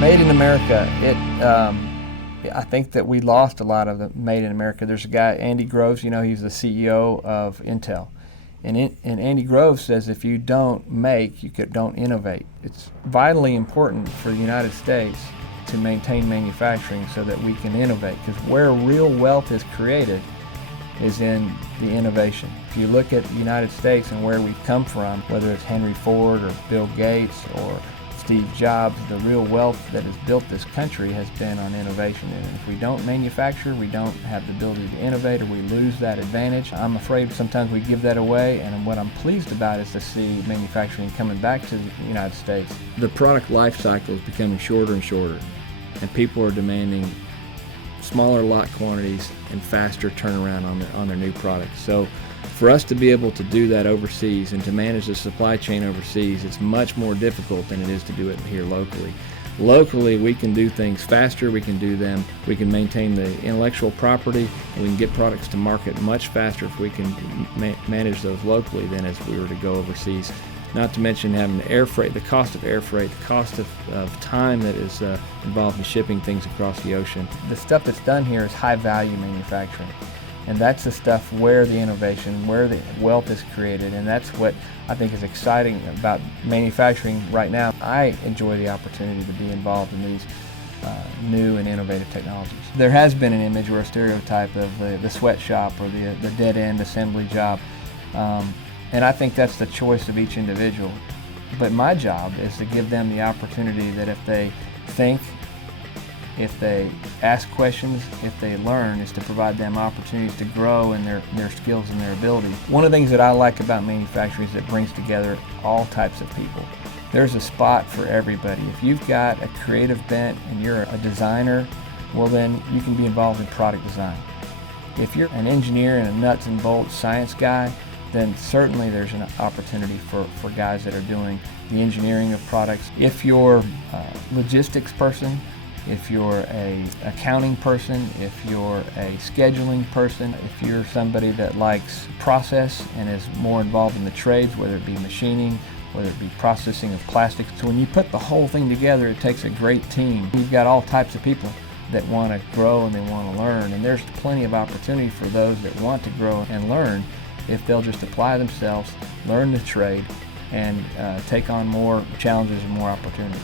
Made in America, I think that we lost a lot of the Made in America. There's a guy, Andy Groves, he's the CEO of Intel. And Andy Groves says if you don't make, you don't innovate. It's vitally important for the United States to maintain manufacturing so that we can innovate, because where real wealth is created is in the innovation. If you look at the United States and where we come from, whether it's Henry Ford or Bill Gates or Steve Jobs, the real wealth that has built this country has been on innovation. And if we don't manufacture, we don't have the ability to innovate, or we lose that advantage. I'm afraid sometimes we give that away, and what I'm pleased about is to see manufacturing coming back to the United States. The product life cycle is becoming shorter and shorter, and people are demanding smaller lot quantities and faster turnaround on their new products. So for us to be able to do that overseas and to manage the supply chain overseas, it's much more difficult than it is to do it here locally. Locally, we can do things faster, we can maintain the intellectual property, and we can get products to market much faster if we can manage those locally than if we were to go overseas. Not to mention having the air freight, the cost of air freight, the cost of time that is involved in shipping things across the ocean. The stuff that's done here is high value manufacturing. And that's the stuff where the innovation, where the wealth is created, and that's what I think is exciting about manufacturing right now. I enjoy the opportunity to be involved in these new and innovative technologies. There has been an image or a stereotype of the sweatshop or the dead-end assembly job, and I think that's the choice of each individual. But my job is to give them the opportunity that if they think, if they ask questions, if they learn, is to provide them opportunities to grow in their skills and their abilities. One of the things that I like about manufacturing is it brings together all types of people. There's a spot for everybody. If you've got a creative bent and you're a designer, well then you can be involved in product design. If you're an engineer and a nuts and bolts science guy, then certainly there's an opportunity for guys that are doing the engineering of products. If you're a logistics person, if you're an accounting person, if you're a scheduling person, if you're somebody that likes process and is more involved in the trades, whether it be machining, whether it be processing of plastics. So when you put the whole thing together, it takes a great team. You've got all types of people that want to grow and they want to learn, and there's plenty of opportunity for those that want to grow and learn if they'll just apply themselves, learn the trade, and take on more challenges and more opportunities.